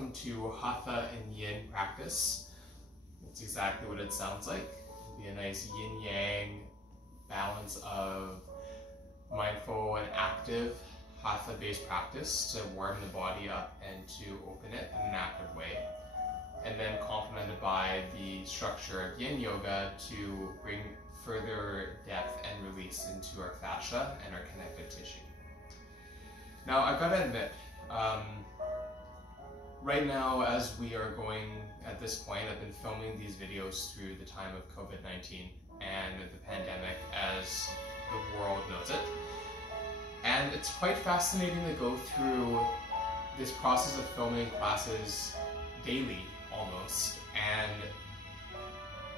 welcome to Hatha and Yin practice. That's exactly what it sounds like. It'll be a nice yin-yang balance of mindful and active Hatha-based practice to warm the body up and to open it in an active way. And then complemented by the structure of Yin Yoga to bring further depth and release into our fascia and our connective tissue. Now, I've got to admit, right now, as we are going at this point, I've been filming these videos through the time of COVID-19 and the pandemic as the world knows it. And it's quite fascinating to go through this process of filming classes daily, almost, and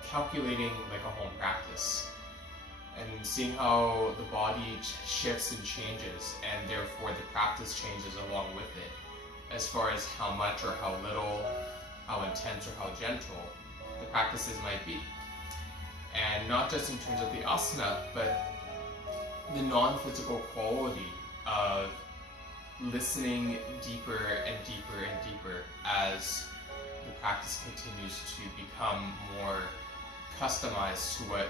calculating like a home practice. And seeing how the body shifts and changes, and therefore the practice changes along with it, as far as how much or how little, how intense or how gentle the practices might be. And not just in terms of the asana, but the non-physical quality of listening deeper and deeper and deeper as the practice continues to become more customized to what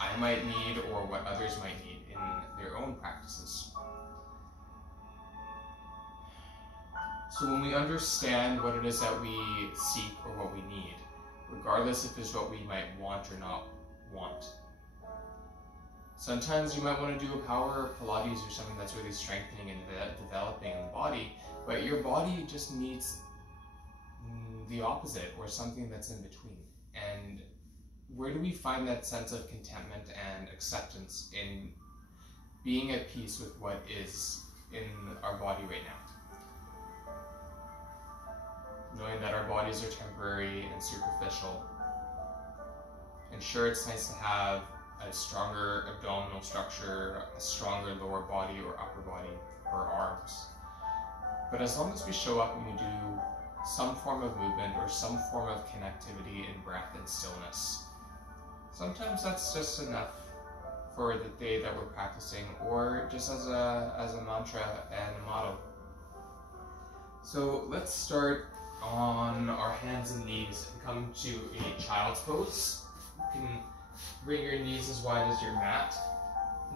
I might need or what others might need in their own practices. So when we understand what it is that we seek or what we need, regardless if it's what we might want or not want. Sometimes you might want to do a power Pilates or something that's really strengthening and developing in the body, but your body just needs the opposite or something that's in between. And where do we find that sense of contentment and acceptance in being at peace with what is in our body right now? Knowing that our bodies are temporary and superficial. And sure, it's nice to have a stronger abdominal structure, a stronger lower body or upper body or arms. But as long as we show up and we do some form of movement or some form of connectivity in breath and stillness, sometimes that's just enough for the day that we're practicing, or just as a mantra and a motto. So let's start on our hands and knees and come to a child's pose. You can bring your knees as wide as your mat,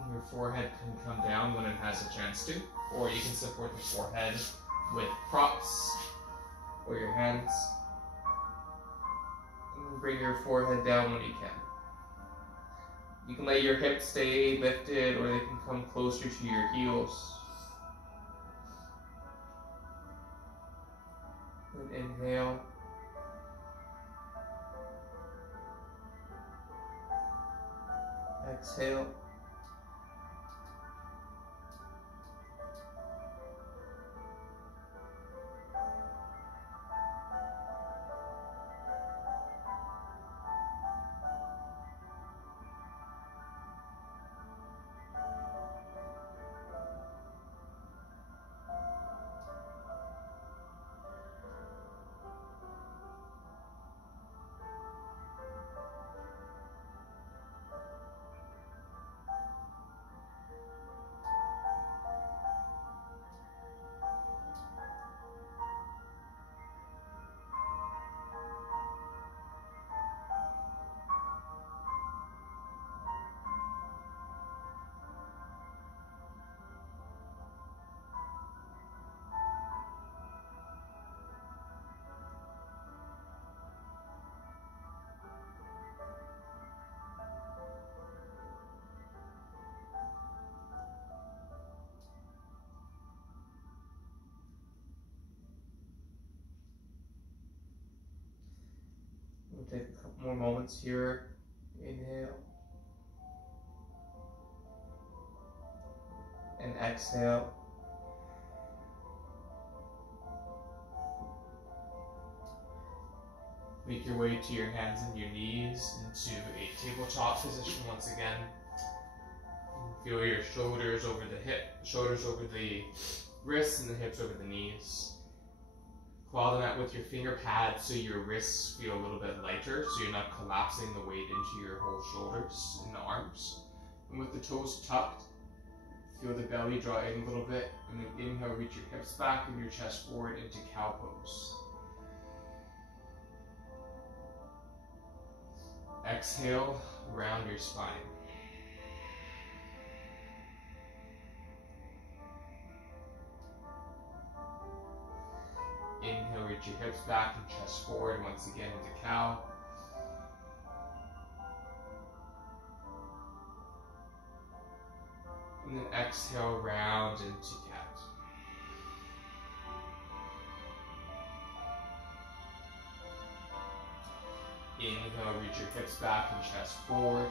and your forehead can come down when it has a chance to, or you can support the forehead with props or your hands, and bring your forehead down when you can. You can let your hips stay lifted, or they can come closer to your heels. And inhale. Exhale. We'll take a couple more moments here. Inhale. And exhale. Make your way to your hands and your knees into a tabletop position once again. Feel your shoulders over the wrists and the hips over the knees. Claw the mat with your finger pads so your wrists feel a little bit lighter, so you're not collapsing the weight into your whole shoulders and the arms. And with the toes tucked, Feel the belly draw in a little bit, and then inhale, reach your hips back and your chest forward into cow pose. Exhale, round your spine. Inhale, reach your hips back and chest forward once again into cow. And then exhale, round into cat. Inhale, reach your hips back and chest forward.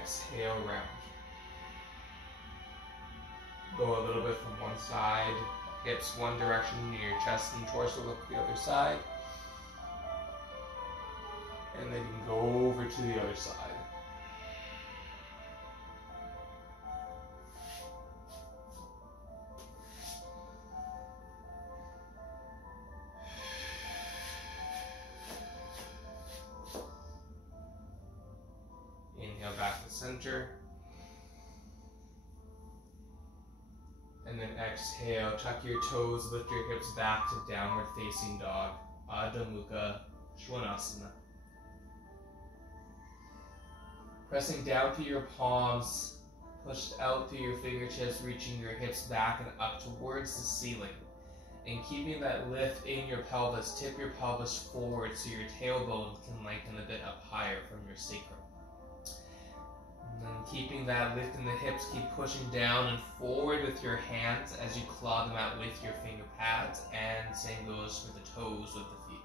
Exhale, round. Go a little bit from one side, hips one direction, near your chest and torso look the other side. And then you can go over to the other side. Inhale back to center. And then exhale, tuck your toes, lift your hips back to downward facing dog, Adho Mukha Svanasana. Pressing down through your palms, pushed out through your fingertips, reaching your hips back and up towards the ceiling. And keeping that lift in your pelvis, tip your pelvis forward so your tailbone can lengthen a bit up higher from your sacrum. And then keeping that lift in the hips, keep pushing down and forward with your hands as you claw them out with your finger pads, and same goes for the toes of the feet.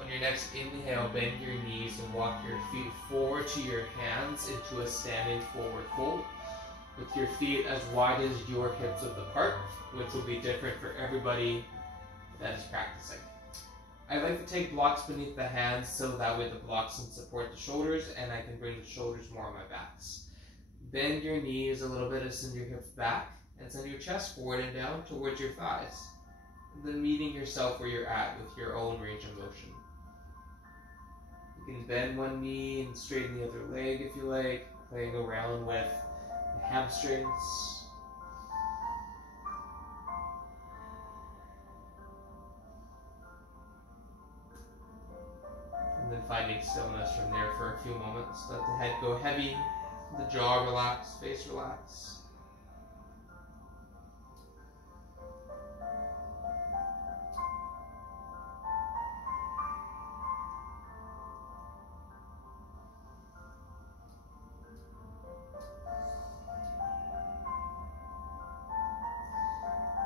On your next inhale, bend your knees and walk your feet forward to your hands into a standing forward fold with your feet as wide as your hips width apart, which will be different for everybody that is practicing. I like to take blocks beneath the hands so that way the blocks can support the shoulders and I can bring the shoulders more on my backs. Bend your knees a little bit and send your hips back and send your chest forward and down towards your thighs. And then meeting yourself where you're at with your own range of motion. You can bend one knee and straighten the other leg if you like, playing around with the hamstrings. And then finding stillness from there for a few moments. Let the head go heavy, the jaw relax, face relax.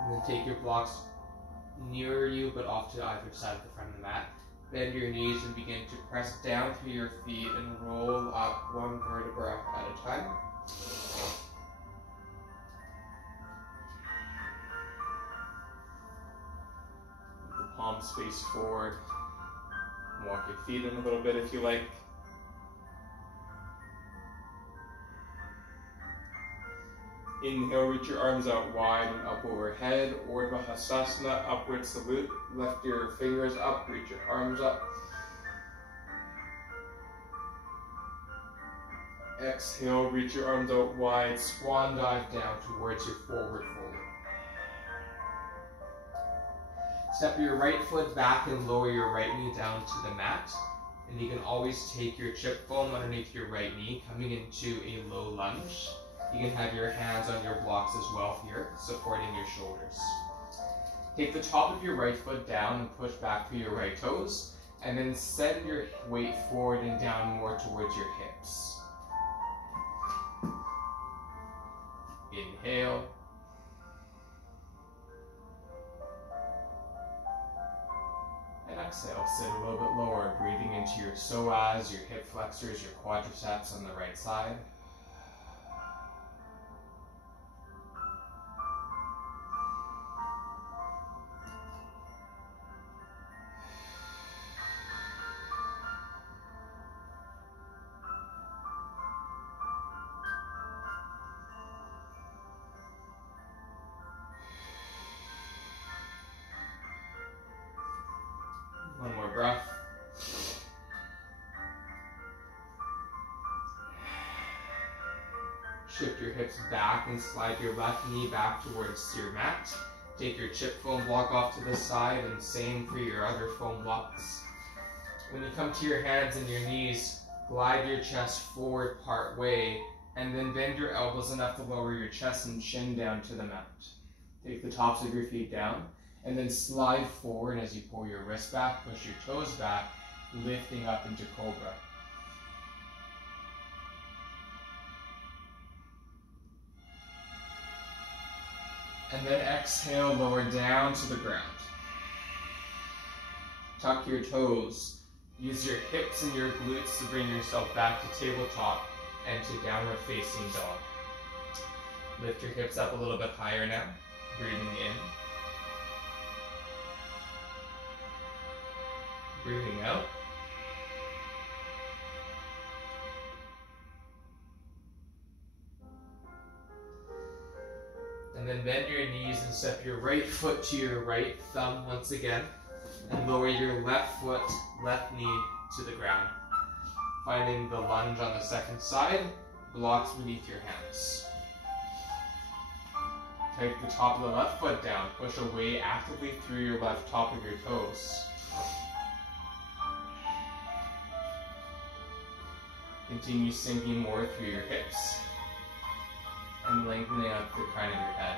And then take your blocks nearer you but off to either side of the front of the mat. Bend your knees and begin to press down through your feet and roll up one vertebra at a time. The palms face forward. Walk your feet in a little bit if you like. Inhale, reach your arms out wide and up overhead. Urdhva Hastasana, upward salute. Lift your fingers up, reach your arms up. Exhale, reach your arms out wide. Swan dive down towards your forward fold. Step your right foot back and lower your right knee down to the mat. And you can always take your chip foam underneath your right knee, coming into a low lunge. You can have your hands on your blocks as well here, supporting your shoulders. Take the top of your right foot down and push back through your right toes, and then send your weight forward and down more towards your hips. Inhale. And exhale, sit a little bit lower, breathing into your psoas, your hip flexors, your quadriceps on the right side. shift your hips back and slide your left knee back towards your mat. Take your chip foam block off to the side, and same for your other foam blocks. When you come to your hands and your knees, glide your chest forward part way, and then bend your elbows enough to lower your chest and chin down to the mat. Take the tops of your feet down, and then slide forward as you pull your wrists back, push your toes back, lifting up into Cobra. And then exhale, lower down to the ground. Tuck your toes. Use your hips and your glutes to bring yourself back to tabletop and to downward facing dog. Lift your hips up a little bit higher now, breathing in. Breathing out. And then bend your knees and step your right foot to your right thumb once again. And lower your left foot, left knee to the ground. Finding the lunge on the second side, blocks beneath your hands. Take the top of the left foot down. Push away actively through your left top of your toes. Continue sinking more through your hips and lengthening up the crown of your head.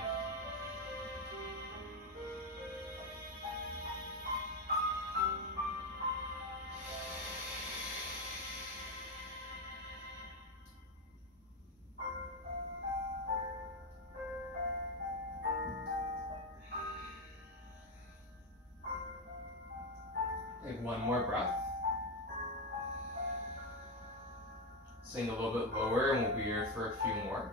Take one more breath. Sing a little bit lower and we'll be here for a few more.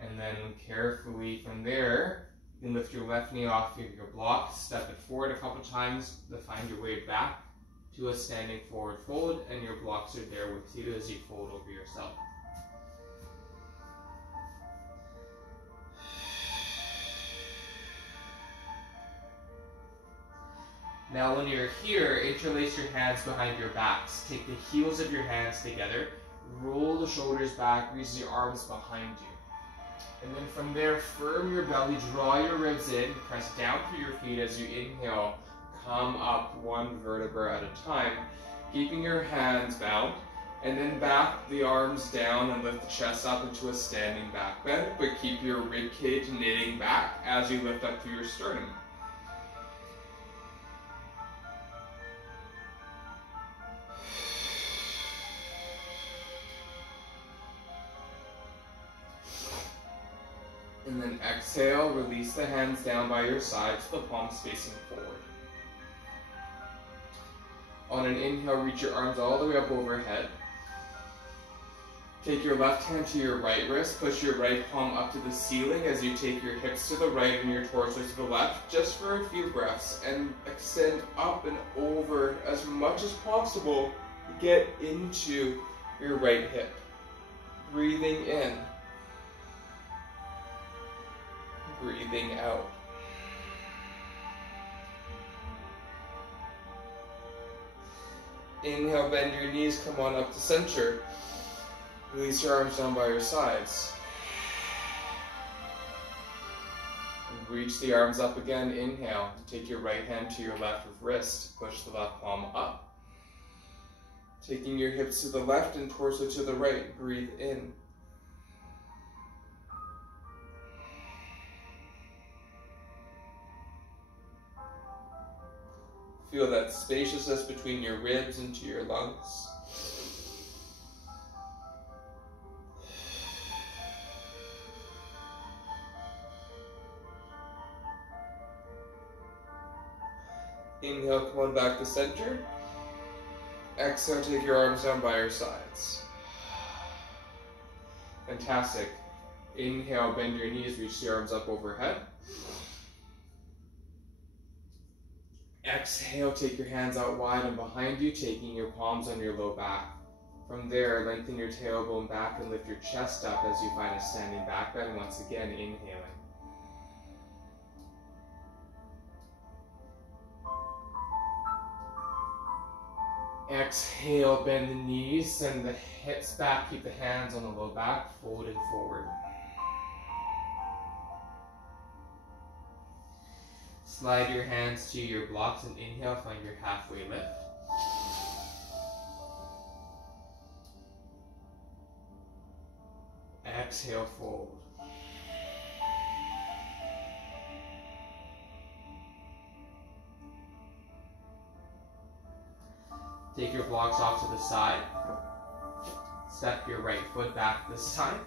And then carefully from there, you can lift your left knee off of your block, step it forward a couple times to find your way back to a standing forward fold, and your blocks are there with you as you fold over yourself. Now when you're here, interlace your hands behind your backs. Take the heels of your hands together, roll the shoulders back, reach your arms behind you. And then from there, firm your belly, draw your ribs in, press down through your feet as you inhale. Come up one vertebra at a time, keeping your hands bound, and then back the arms down and lift the chest up into a standing back bend, but keep your rib cage knitting back as you lift up through your sternum. And then exhale, release the hands down by your sides, the palms facing forward. On an inhale, reach your arms all the way up overhead. Take your left hand to your right wrist, push your right palm up to the ceiling as you take your hips to the right and your torso to the left, just for a few breaths, and extend up and over as much as possible to get into your right hip. Breathing in. Breathing out. Inhale, bend your knees, come on up to center. Release your arms down by your sides. Reach the arms up again, inhale. Take your right hand to your left wrist, push the left palm up. Taking your hips to the left and torso to the right, breathe in. Feel that spaciousness between your ribs and to your lungs. Inhale, come on back to center. Exhale, take your arms down by your sides. Fantastic. Inhale, bend your knees, reach the arms up overhead. exhale, take your hands out wide and behind you, taking your palms on your low back. From there, lengthen your tailbone back and lift your chest up as you find a standing back bend. Once again, inhaling. Exhale, bend the knees, send the hips back, keep the hands on the low back, folded forward. Slide your hands to your blocks and inhale, find your halfway lift. Exhale, fold. Take your blocks off to the side. Step your right foot back this time.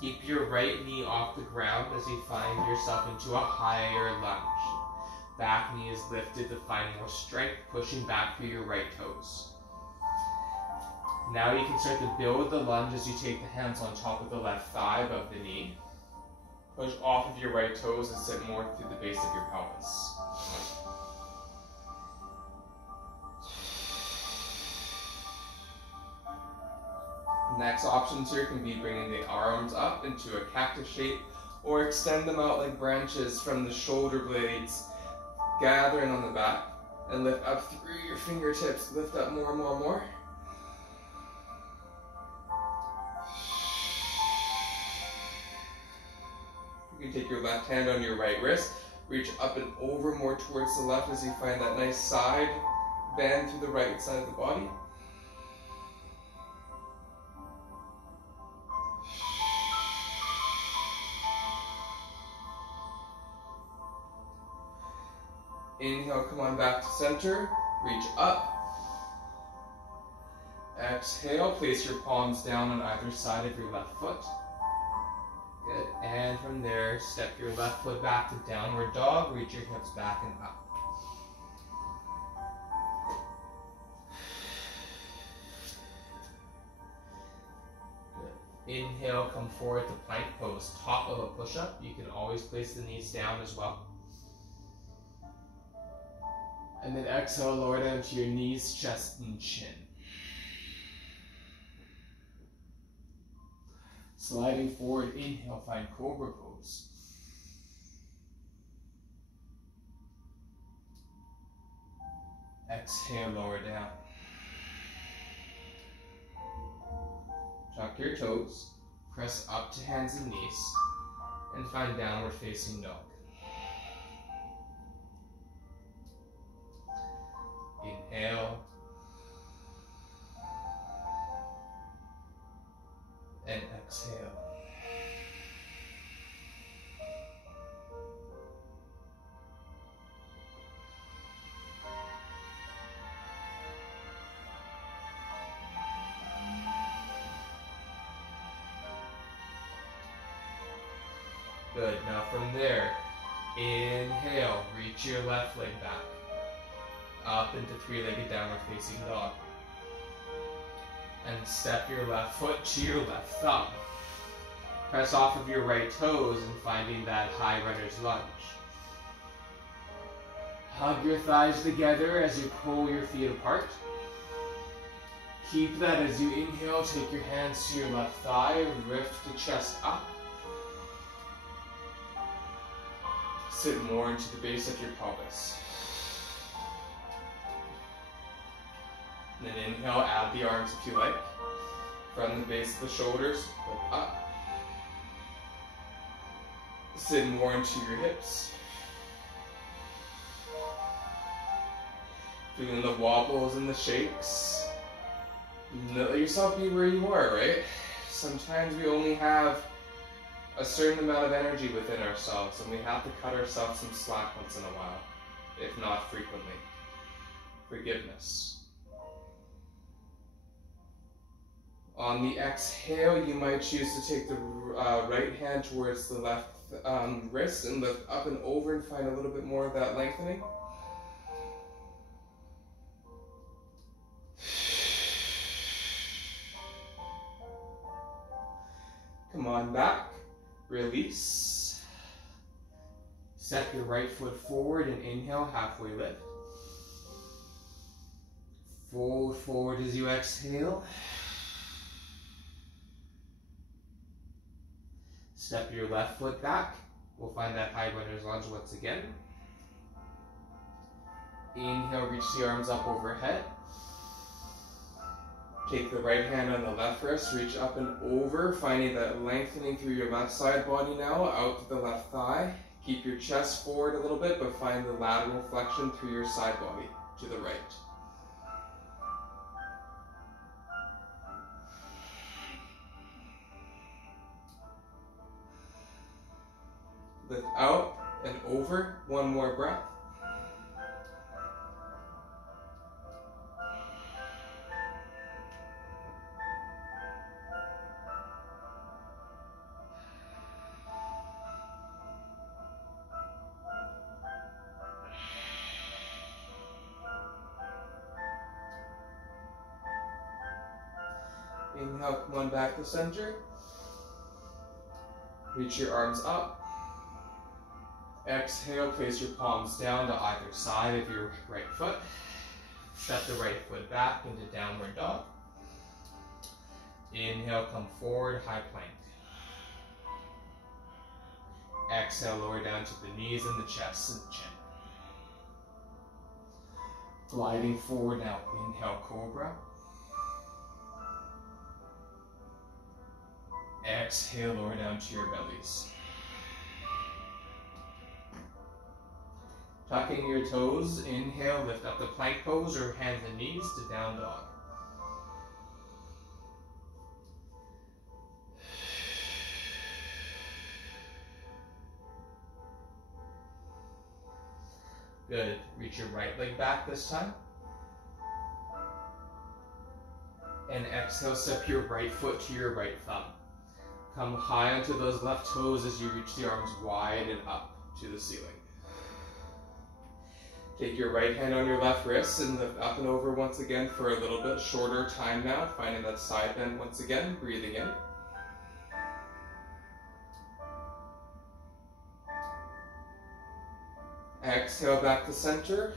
Keep your right knee off the ground as you find yourself into a higher lunge. Back knee is lifted to find more strength, pushing back through your right toes. Now you can start to build the lunge as you take the hands on top of the left thigh above the knee. Push off of your right toes and sit more through the base of your pelvis. Next options here can be bringing the arms up into a cactus shape or extend them out like branches from the shoulder blades, gathering on the back, and lift up through your fingertips. Lift up more and more and more. You can take your left hand on your right wrist, reach up and over more towards the left as you find that nice side bend through the right side of the body. Inhale, come on back to center, reach up. Exhale, place your palms down on either side of your left foot. Good, and from there, step your left foot back to downward dog, reach your hips back and up. Good. Inhale, come forward to plank pose, top of a push-up. You can always place the knees down as well. And then exhale, lower down to your knees, chest, and chin. Sliding forward, inhale, find cobra pose. Exhale, lower down. Tuck your toes, press up to hands and knees, and find downward facing dog. Inhale, and exhale. Good, now from there, inhale, reach your left leg back. Up into three-legged downward facing dog. And step your left foot to your left thumb. Press off of your right toes and finding that high runner's lunge. Hug your thighs together as you pull your feet apart. Keep that as you inhale, take your hands to your left thigh, lift the chest up. Sit more into the base of your pelvis. And then inhale, add the arms if you like. From the base of the shoulders, lift up. Sit more into your hips. Feeling the wobbles and the shakes. Let yourself be where you are, right? Sometimes we only have a certain amount of energy within ourselves, and we have to cut ourselves some slack once in a while, if not frequently. Forgiveness. On the exhale, you might choose to take the right hand towards the left wrist and lift up and over and find a little bit more of that lengthening. Come on back, release. Step your right foot forward and inhale, halfway lift. Fold forward as you exhale. Step your left foot back. We'll find that high runner's lunge once again. Inhale, reach the arms up overhead. Take the right hand on the left wrist, reach up and over, finding that lengthening through your left side body now, out to the left thigh. Keep your chest forward a little bit, but find the lateral flexion through your side body to the right. Lift out and over, one more breath. Inhale, come on back to center. Reach your arms up. Exhale, place your palms down to either side of your right foot. Step the right foot back into downward dog. Inhale, come forward, high plank. Exhale, lower down to the knees and the chest and the chin. Gliding forward now, inhale, cobra. Exhale, lower down to your bellies. Tucking your toes, inhale, lift up the plank pose or hands and knees to down dog. Good. Reach your right leg back this time. And exhale, step your right foot to your right thumb. Come high onto those left toes as you reach the arms wide and up to the ceiling. Take your right hand on your left wrist and lift up and over once again for a little bit shorter time now, finding that side bend once again, breathing in. Exhale back to center.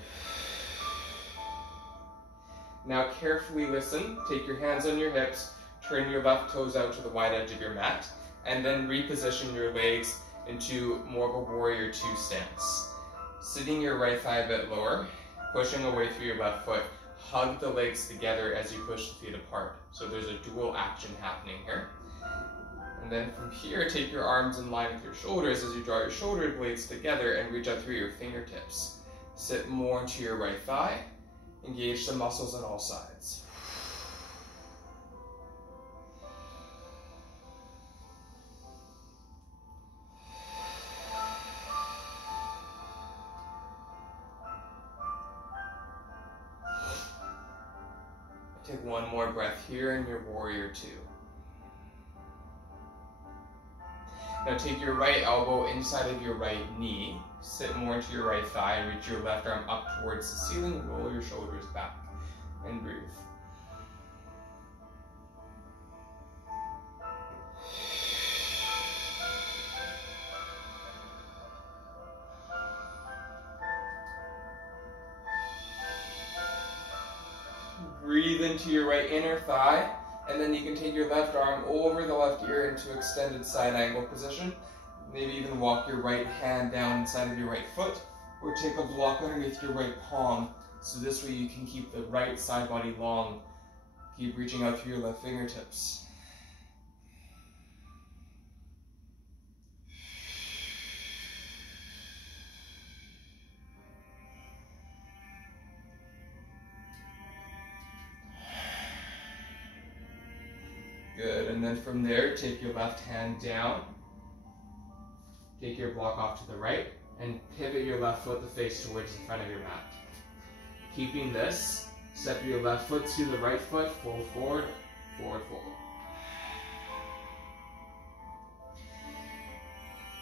Now carefully listen, take your hands on your hips, turn your left toes out to the wide edge of your mat, and then reposition your legs into more of a warrior two stance. Sitting your right thigh a bit lower, pushing away through your left foot, hug the legs together as you push the feet apart. So there's a dual action happening here. And then from here, take your arms in line with your shoulders as you draw your shoulder blades together and reach out through your fingertips. Sit more into your right thigh, engage the muscles on all sides. Take one more breath here in your warrior two. Now take your right elbow inside of your right knee, sit more into your right thigh, and reach your left arm up towards the ceiling, roll your shoulders back, and breathe. Breathe into your right inner thigh, and then you can take your left arm over the left ear into extended side angle position. Maybe even walk your right hand down inside of your right foot, or take a block underneath your right palm, so this way you can keep the right side body long. Keep reaching out through your left fingertips. Good, and then from there, take your left hand down, take your block off to the right, and pivot your left foot to face towards the front of your mat. Keeping this, step your left foot to the right foot, fold forward, forward fold.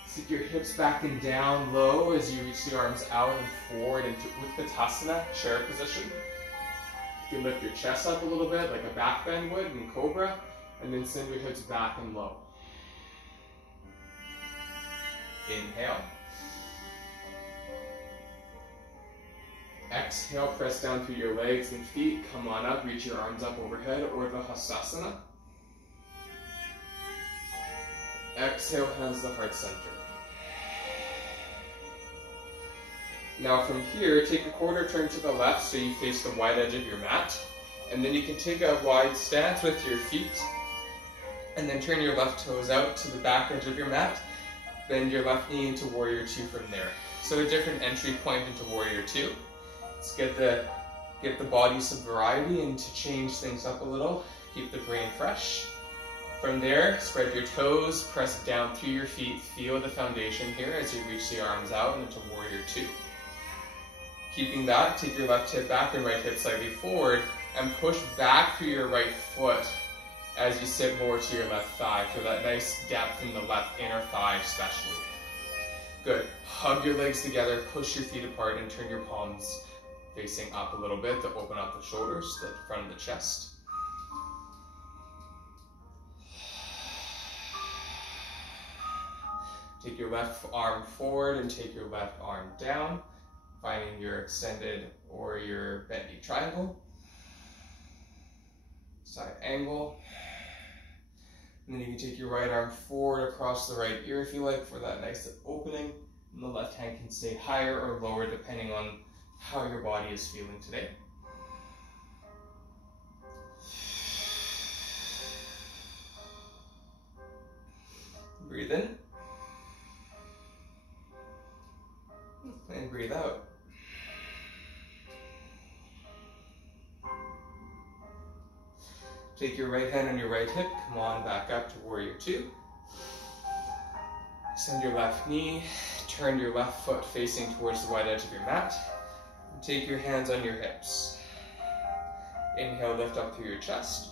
Sit your hips back and down low as you reach the arms out and forward into Utkatasana, chair position. You can lift your chest up a little bit like a back bend would in Cobra, and then send your hips back and low. Inhale. Exhale, press down through your legs and feet. Come on up, reach your arms up overhead, Urdhva Hastasana. Exhale, hands to heart center. Now from here, take a quarter turn to the left so you face the wide edge of your mat. And then you can take a wide stance with your feet. And then turn your left toes out to the back edge of your mat. Bend your left knee into Warrior Two from there. So a different entry point into Warrior Two. Let's get the body some variety and to change things up a little. Keep the brain fresh. From there, spread your toes, press down through your feet. Feel the foundation here as you reach the arms out into Warrior Two. Keeping that, take your left hip back and right hip slightly forward and push back through your right foot as you sit lower to your left thigh. Feel that nice depth in the left inner thigh especially. Good. Hug your legs together, push your feet apart and turn your palms facing up a little bit to open up the shoulders, the front of the chest. Take your left arm forward and take your left arm down, finding your extended or your bent knee triangle. Side angle. And then you can take your right arm forward across the right ear if you like for that nice opening. And the left hand can stay higher or lower depending on how your body is feeling today. Breathe in. And breathe out. Take your right hand on your right hip, come on back up to Warrior Two. Extend your left knee, turn your left foot facing towards the wide edge of your mat. And take your hands on your hips. Inhale, lift up through your chest.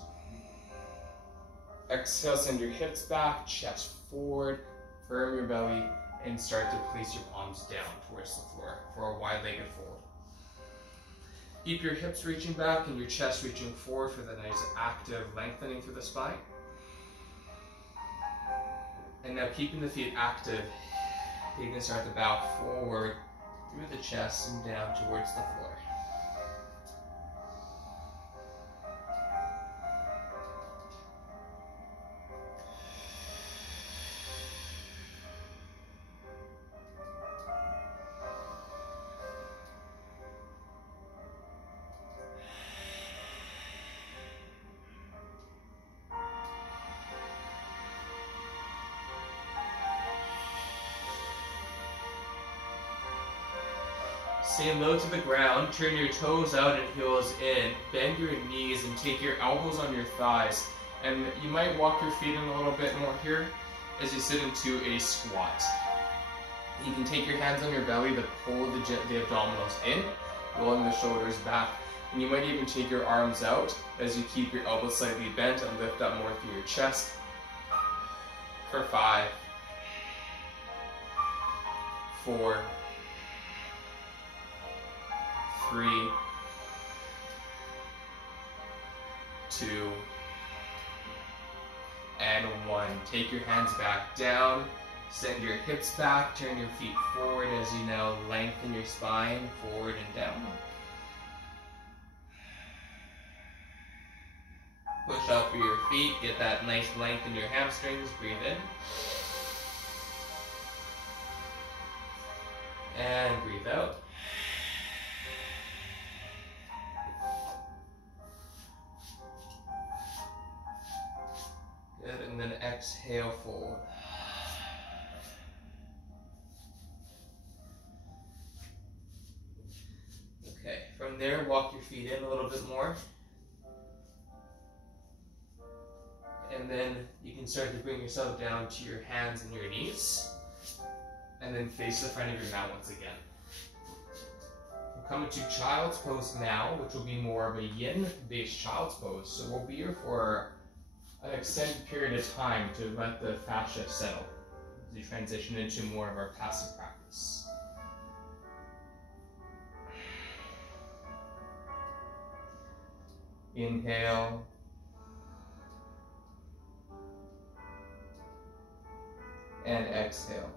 Exhale, send your hips back, chest forward, firm your belly, and start to place your palms down towards the floor for a wide-legged fold. Keep your hips reaching back and your chest reaching forward for the nice active lengthening through the spine. And now keeping the feet active, you can start to bow forward through the chest and down towards the floor. Stay low to the ground, turn your toes out and heels in, bend your knees and take your elbows on your thighs. And you might walk your feet in a little bit more here as you sit into a squat. You can take your hands on your belly to pull the abdominals in, rolling the shoulders back. And you might even take your arms out as you keep your elbows slightly bent and lift up more through your chest. For 5, 4, 3, 2, and 1. Take your hands back down, send your hips back, turn your feet forward as you now lengthen your spine forward and down. Push up through your feet, get that nice length in your hamstrings, breathe in. And breathe out. Good, and then exhale, fold. Okay, from there, walk your feet in a little bit more. And then you can start to bring yourself down to your hands and your knees. And then face the front of your mat once again. We'll come into child's pose now, which will be more of a yin-based child's pose. So we'll be here for an extended period of time to let the fascia settle as we transition into more of our passive practice. Inhale. And exhale.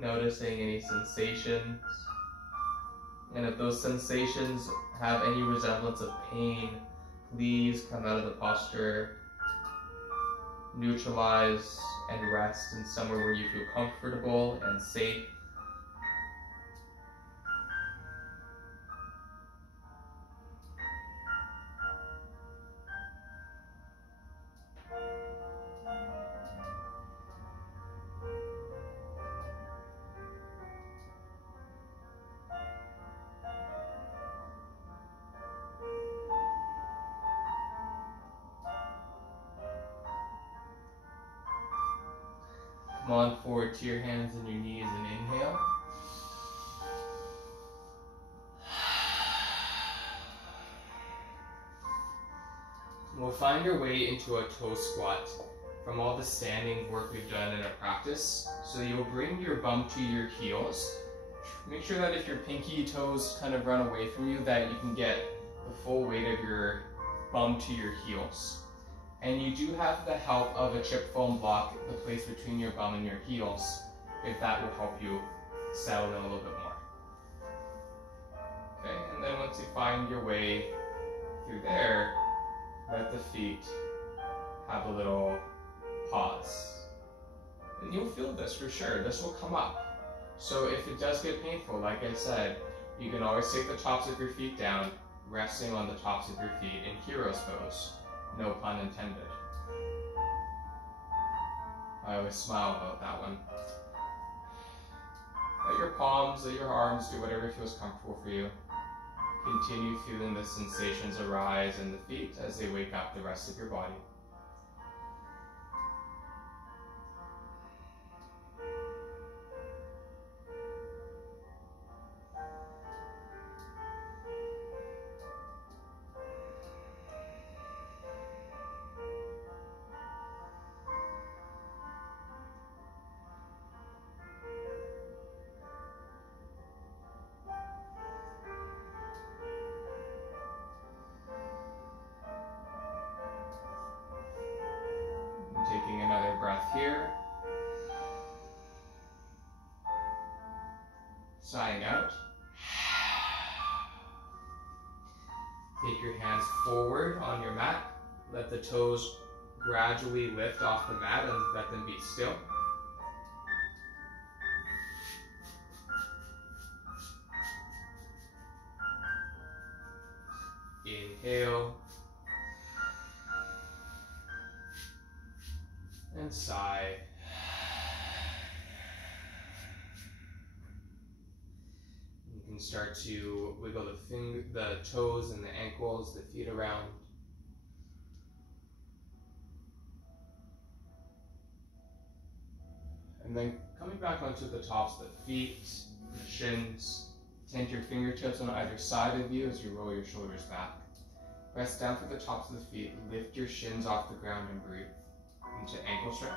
Noticing any sensations. And if those sensations have any resemblance of pain, please come out of the posture, neutralize, and rest in somewhere where you feel comfortable and safe. Come on forward to your hands and your knees and inhale. We'll find your way into a toe squat from all the standing work we've done in our practice. So you'll bring your bum to your heels. Make sure that if your pinky toes kind of run away from you, that you can get the full weight of your bum to your heels. And you do have the help of a chip foam block, the place between your bum and your heels, if that will help you settle in a little bit more. Okay, and then once you find your way through there, let the feet have a little pause. And you'll feel this for sure, this will come up. So if it does get painful, like I said, you can always take the tops of your feet down, resting on the tops of your feet in hero's pose. No pun intended. I always smile about that one. Let your palms, let your arms do whatever feels comfortable for you. Continue feeling the sensations arise in the feet as they wake up the rest of your body. Taking another breath here. Sighing out. Take your hands forward on your mat. Let the toes gradually lift off the mat and let them be still. Inhale. And sigh. You can start to wiggle the toes and the ankles, the feet around. And then coming back onto the tops of the feet, the shins. Tent your fingertips on either side of you as you roll your shoulders back. Press down through the tops of the feet, lift your shins off the ground and breathe into ankle stretch.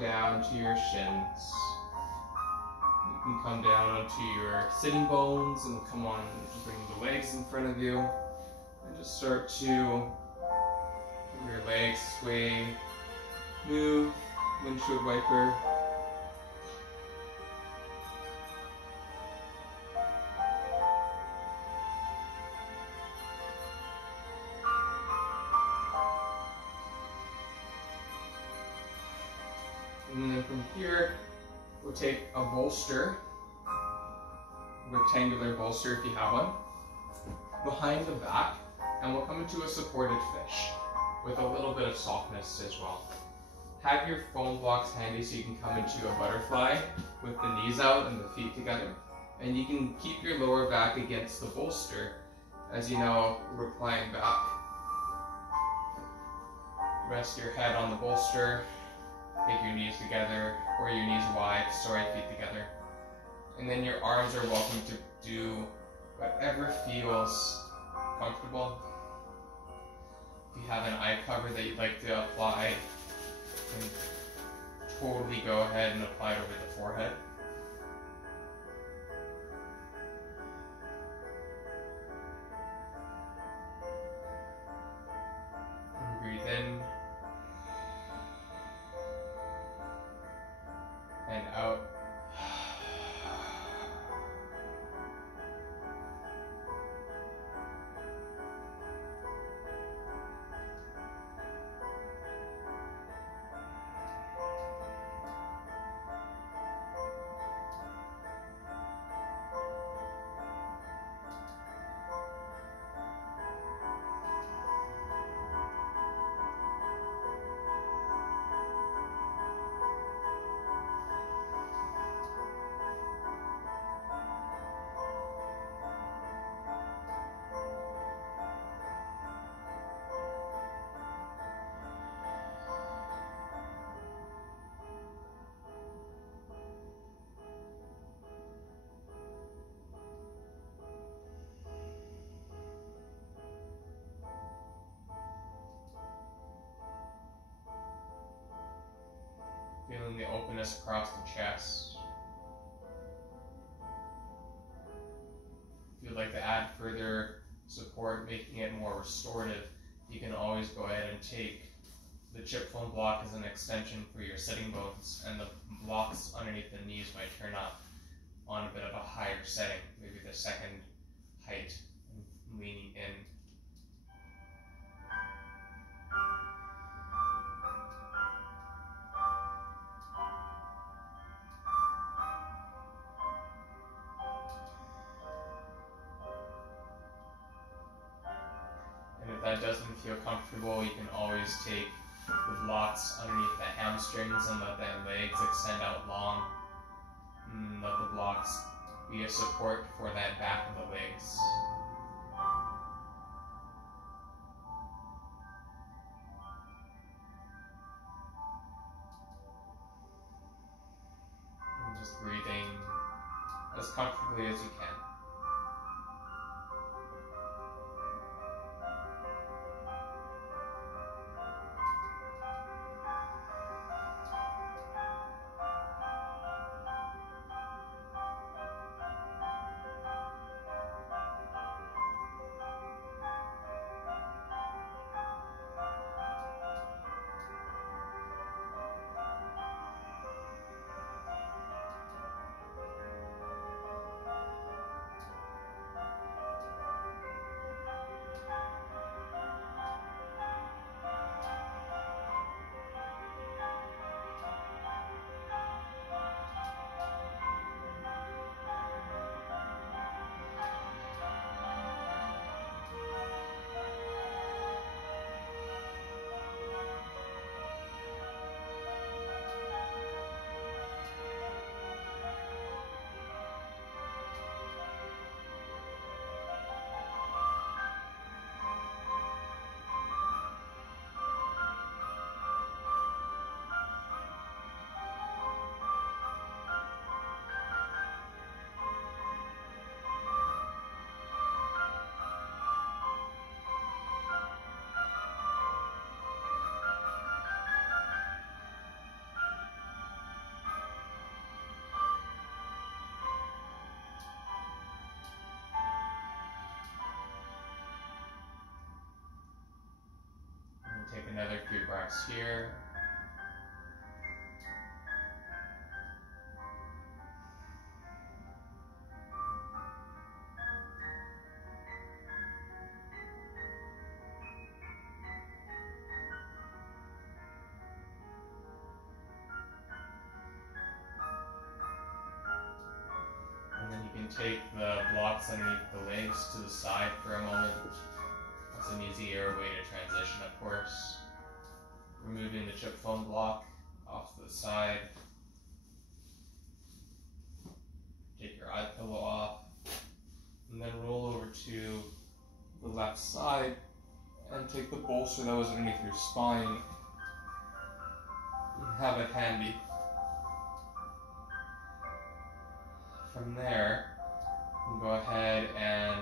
Down to your shins. You can come down onto your sitting bones and come on, bring the legs in front of you and just start to your legs sway, move, windshield wiper. And then from here, we'll take a bolster, rectangular bolster if you have one, behind the back, and we'll come into a supported fish with a little bit of softness as well. Have your foam blocks handy so you can come into a butterfly with the knees out and the feet together. And you can keep your lower back against the bolster as you now recline back. Rest your head on the bolster. Take your knees together, or your knees wide, feet together. And then your arms are welcome to do whatever feels comfortable. If you have an eye cover that you'd like to apply, you can totally go ahead and apply it over the forehead. And breathe in and out. Feeling the openness across the chest. If you'd like to add further support, making it more restorative, you can always go ahead and take the chip foam block as an extension for your sitting bones, and the blocks underneath the knees might turn up on a bit of a higher setting, maybe the second height, and leaning in. And if that doesn't feel comfortable, you can always take the blocks underneath the hamstrings and let the legs extend out long. And let the blocks be a support for that back of the legs. And just breathing as comfortably as you can. Take another few breaths here. And then you can take the blocks underneath the legs to the side for a moment. That's an easier way to transition, of course. Removing the chip foam block off to the side. Take your eye pillow off. And then roll over to the left side and take the bolster that was underneath your spine and have it handy. From from there, you can go ahead and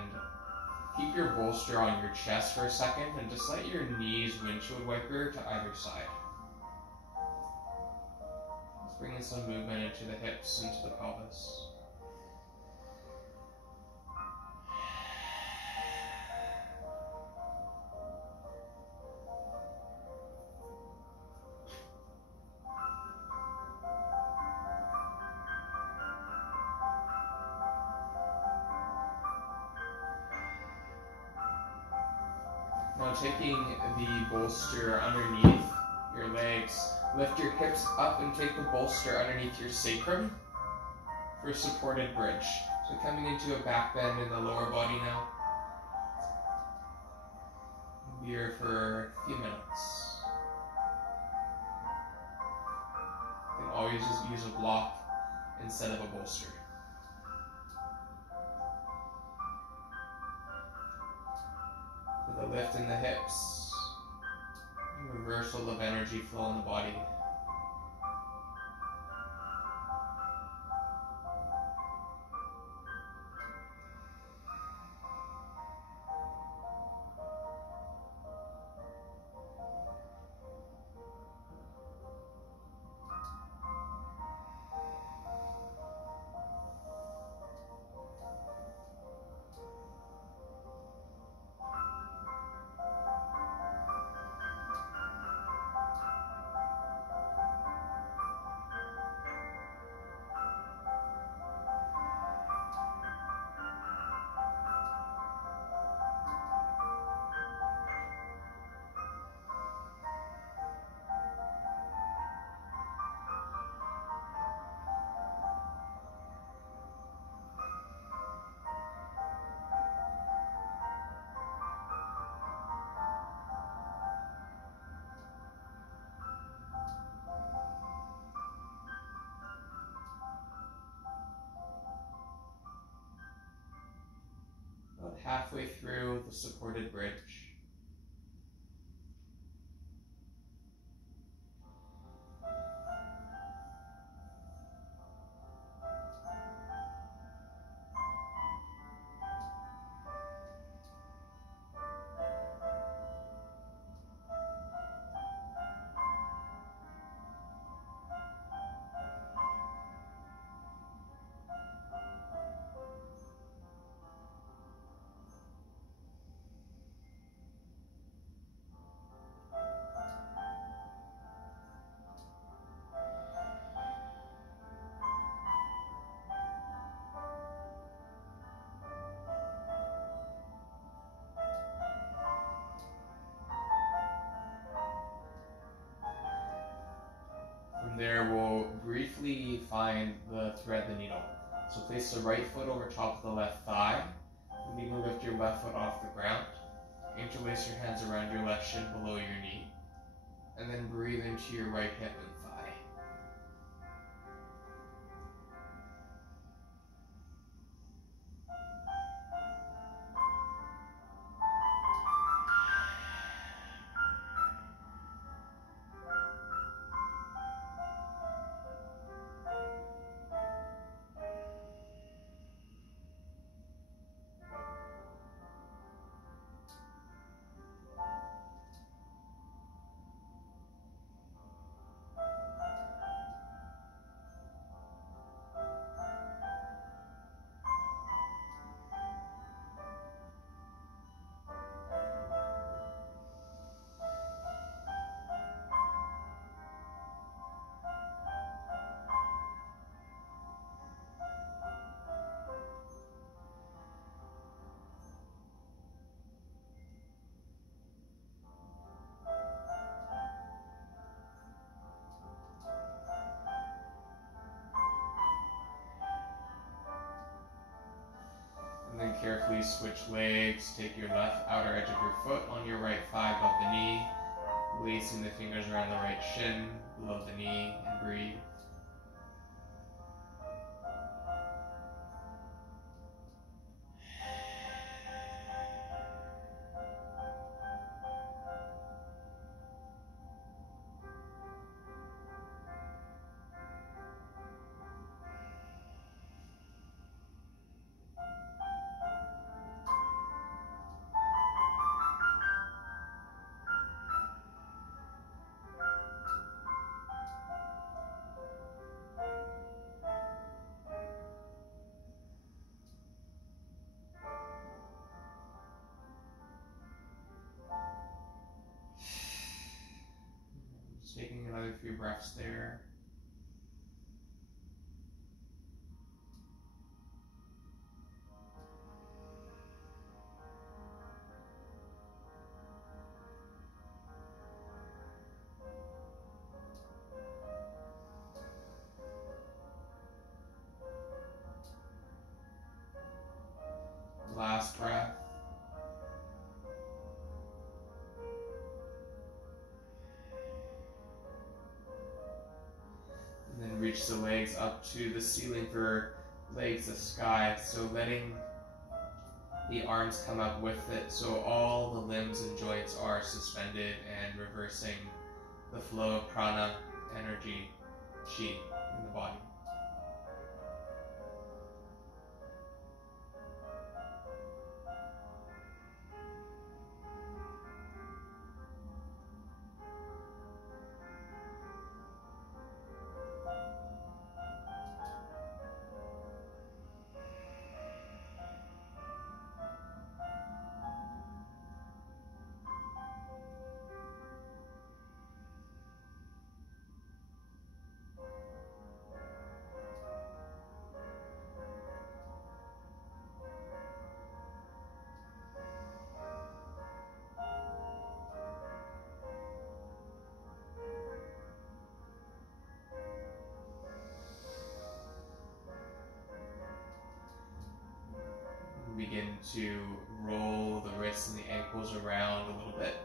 keep your bolster on your chest for a second and just let your knees windshield wiper to either side. Let's bring in some movement into the hips, into the pelvis. Now taking the bolster underneath your legs, lift your hips up and take the bolster underneath your sacrum for a supported bridge. So coming into a back bend in the lower body now. We'll be here for a few minutes. You can always just use a block instead of a bolster. With a lift in the hips, reversal of energy flow in the body. About halfway through the supported bridge. From there, we'll briefly find the thread, the needle. So place the right foot over top of the left thigh. And you lift your left foot off the ground. Interlace your hands around your left shin below your knee. And then breathe into your right hip and thigh. Then carefully switch legs. Take your left outer edge of your foot on your right thigh above the knee, lacing the fingers around the right shin below the knee, and breathe. Another few breaths there. Last breath. And then reach the legs up to the ceiling for legs to sky. So letting the arms come up with it, so all the limbs and joints are suspended, and reversing the flow of prana, energy, chi in the body. Begin to roll the wrists and the ankles around a little bit.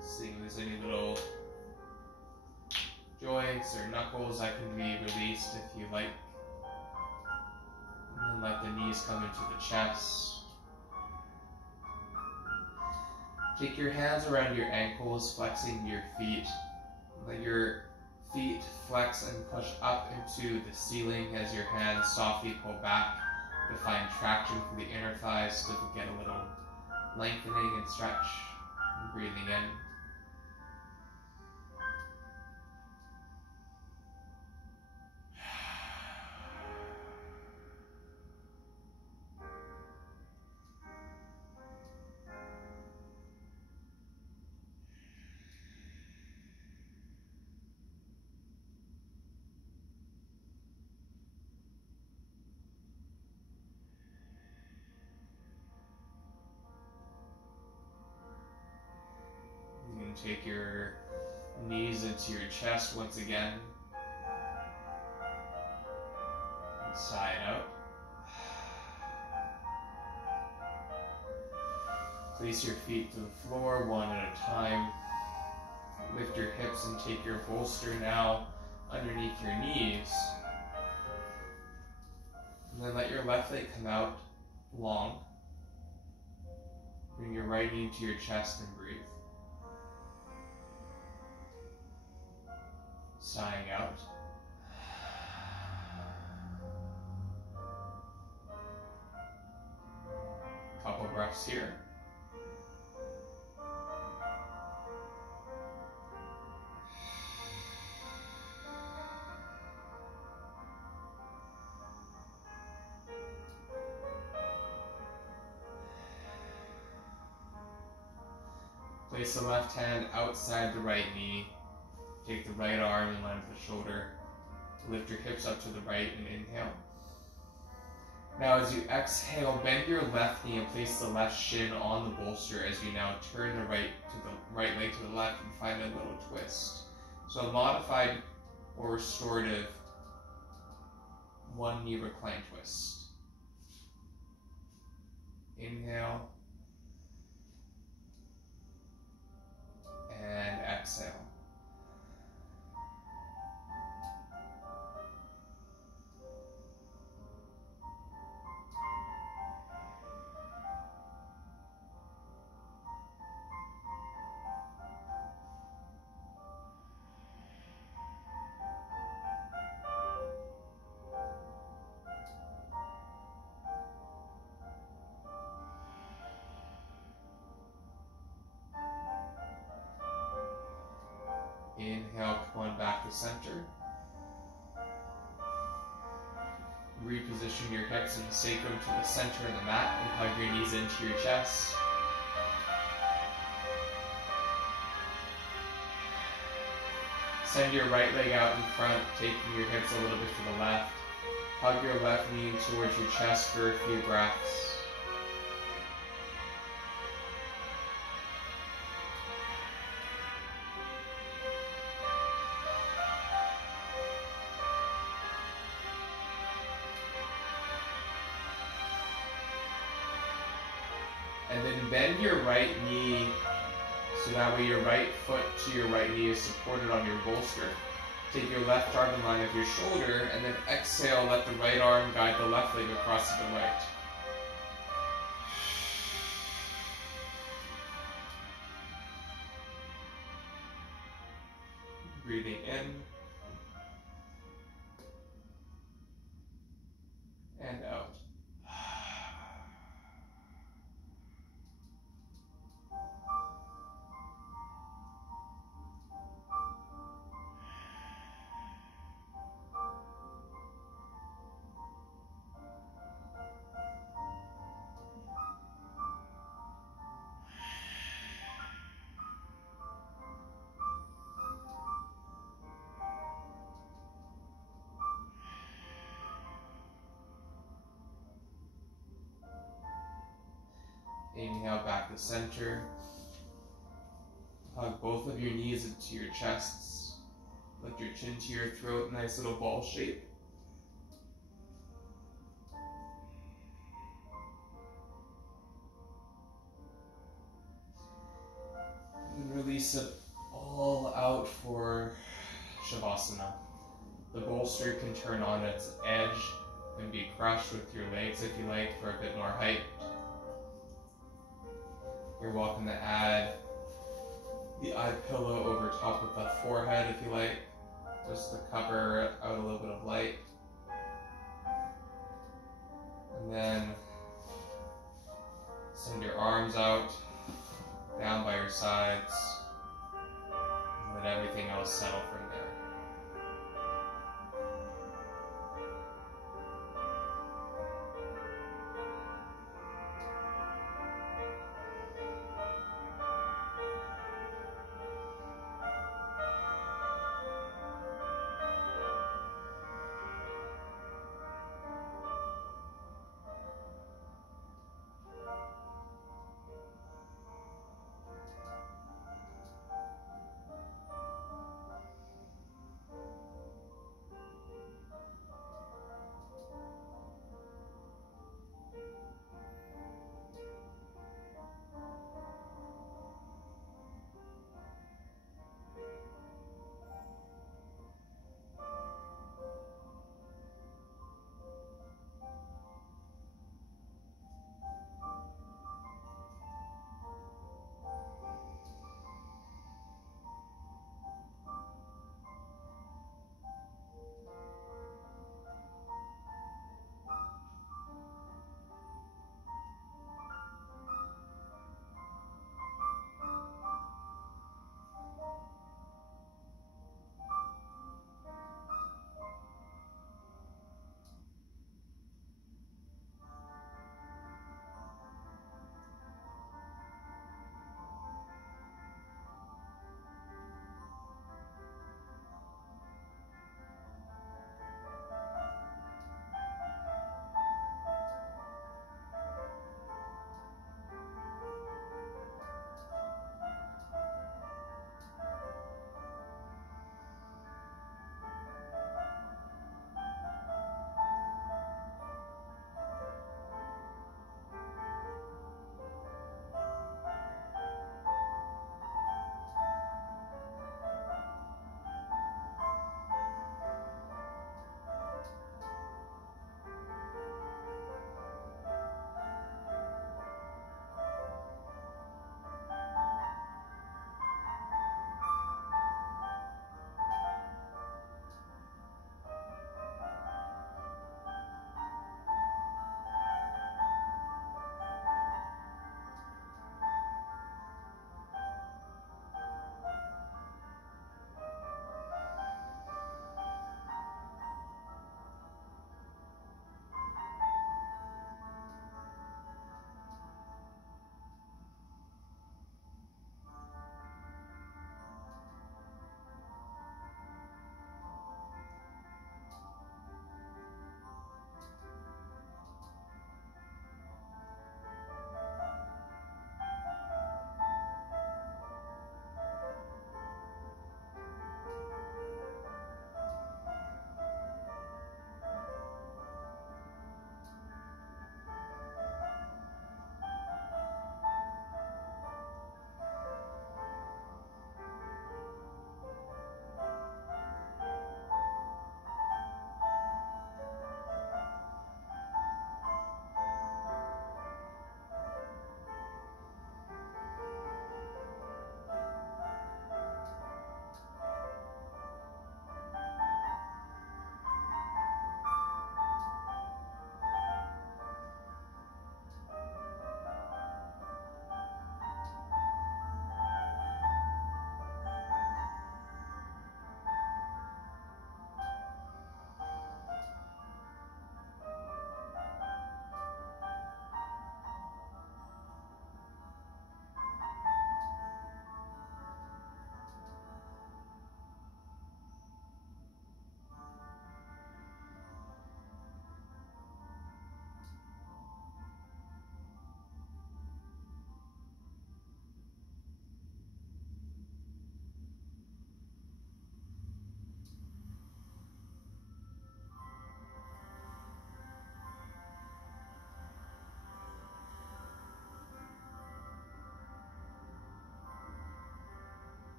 See if there's any little joints or knuckles that can be released if you like. And then let the knees come into the chest. Take your hands around your ankles, flexing your feet. Let your feet flex and push up into the ceiling as your hands softly pull back to find traction for the inner thighs, so to get a little lengthening and stretch, and breathing in. Take your knees into your chest once again. Side out. Place your feet to the floor one at a time. Lift your hips and take your bolster now underneath your knees. And then let your left leg come out long. Bring your right knee to your chest and breathe. Sighing out. Couple breaths here. Place the left hand outside the right knee. Take the right arm in line with the shoulder. Lift your hips up to the right and inhale. Now as you exhale, bend your left knee and place the left shin on the bolster as you now turn the right leg to the left and find a little twist. So a modified or restorative one knee recline twist. Inhale. And exhale. Inhale, come on back to center. Reposition your hips and sacrum to the center of the mat and hug your knees into your chest. Send your right leg out in front, taking your hips a little bit to the left. Hug your left knee towards your chest for a few breaths. And then bend your right knee so that way your right foot to your right knee is supported on your bolster. Take your left arm in line with your shoulder, and then exhale, let the right arm guide the left leg across to the right. Breathing in and out. Inhale back to center. Hug both of your knees into your chests. Lift your chin to your throat, nice little ball shape. And release it all out for Shavasana. The bolster can turn on its edge and be crushed with your legs if you like for a bit more height. You're welcome to add the eye pillow over top of the forehead if you like, just to cover out a little bit of light. And then send your arms out, down by your sides, and let everything else settle from there.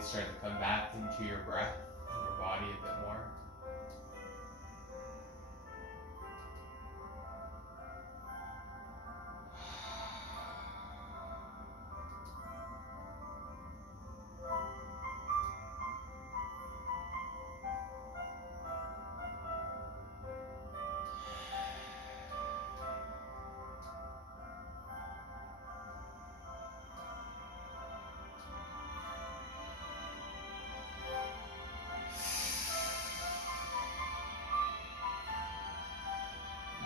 slowly start to come back into your breath, your body a bit more.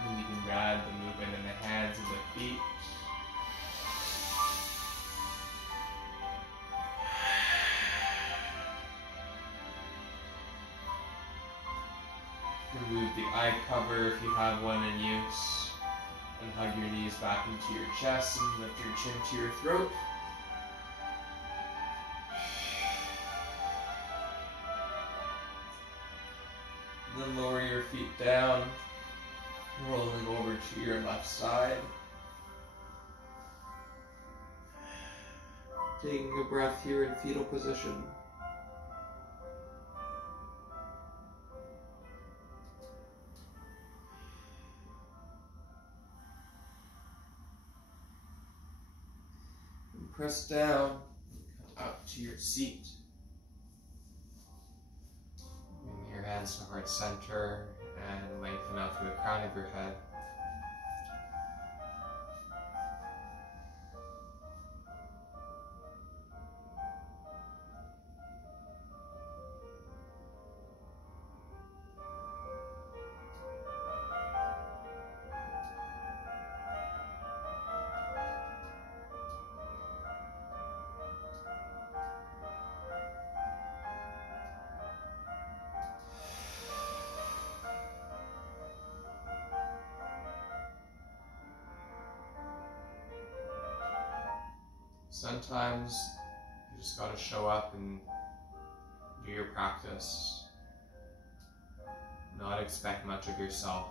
And you can grab the movement in the hands and the feet. Remove the eye cover if you have one in use, and hug your knees back into your chest and lift your chin to your throat. Then lower your feet down, rolling over to your left side. Taking a breath here in fetal position. And press down, come out to your seat. Bring your hands to heart center and lengthen out through the crown of your head. Sometimes you just gotta show up and do your practice. Not expect much of yourself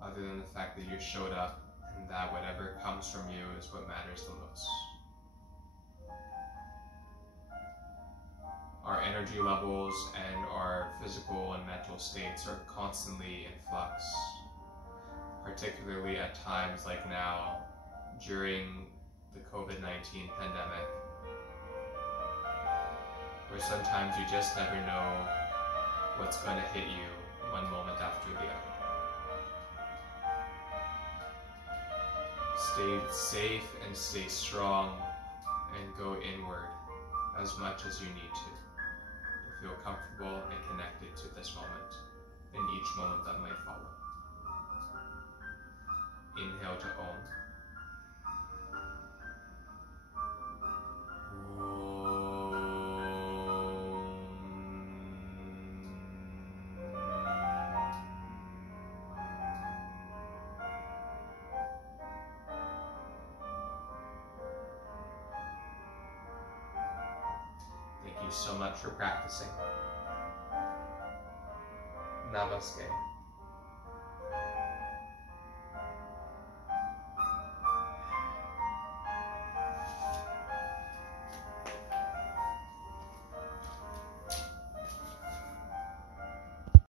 other than the fact that you showed up and that whatever comes from you is what matters the most. Our energy levels and our physical and mental states are constantly in flux, particularly at times like now during the COVID-19 pandemic, where sometimes you just never know what's going to hit you one moment after the other. Stay safe and stay strong and go inward as much as you need to feel comfortable and connected to this moment and each moment that might follow. Inhale to Om. Thank you so much for practicing. Namaste.